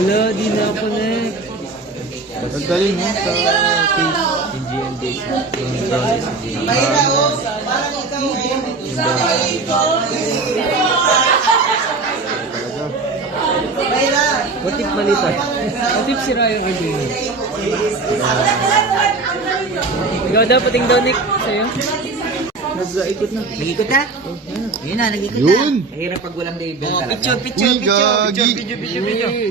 Wala, di na connect. Ang galing mo sa case. Yung GLD. Yung process. What if malita? What if sira yung Arduino? Ikaw daw, pating daw, Nick, sa'yo. Nag-ikot na. Nag-ikot na? Yun na, nag-ikot na. Yun! Mahirap pag walang label talaga. Uy, gagi!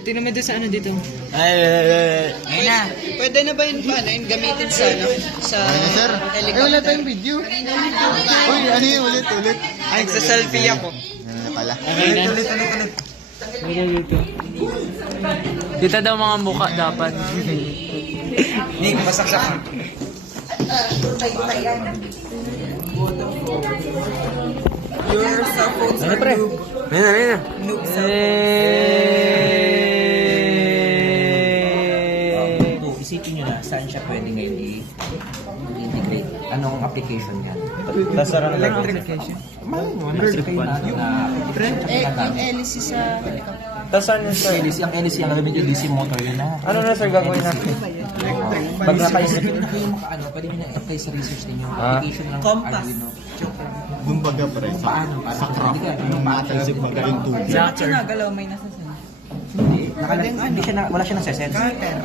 Tingnan mo doon sa ano dito. Ayun na. Pwede na ba yun gamitin sa ano? Sa Ano, sir? Ay, wala tayong video. Uy, ano yun? Ulit. Ay, sa selfie ako. Ano na pala? Ulit. Dito daw mga mukha dapat. Nick, masaksak ka. Your cell phones Ano are pre? noob. Mena. Noob cell So, isipin nyo na saan siya pwede ngayon i-integrate. Anong application yan? Tasarang application. Electric fan na yung LC sa helicopter. Tasan yun sir? LC, ang LC, ang gagawin yung DC motor yun na. Ano na sir gagawin natin? Pag nakaisip na kayo makaano, pwede nyo na-apply sa research ninyo. Application ng Compass. Arduino. Kumbaga, pre. Paano? Sa craft. Yung mataisip magaling tubig. Bakit siya nagalaw? May nasasan. Hindi siya wala siya nasa-sense.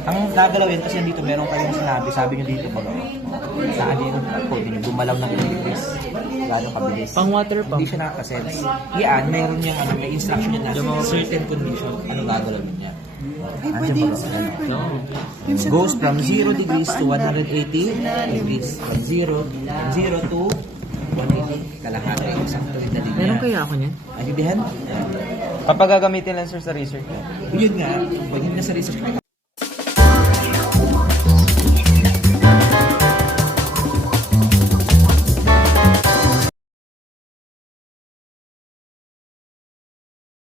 Ang nagalaw yan kasi nandito meron kayong sinabi, sabi nyo dito pag saan yun, pwede nyo gumalaw ng degrees. Gano'ng kabilis. Pang water pump. Hindi siya nakaka-sense. Yan, meron niya, may instruction niya na certain condition, ano gagalaw niya. Ay, pwede yun sa Goes from 0 degrees to 180 degrees. From 0 to 180. Kalahati. Sakto rin na din Meron niya. kaya ako niyan? Naintindihan? Kapag gagamitin lang sir sa research. Yun nga, pag hindi na sa research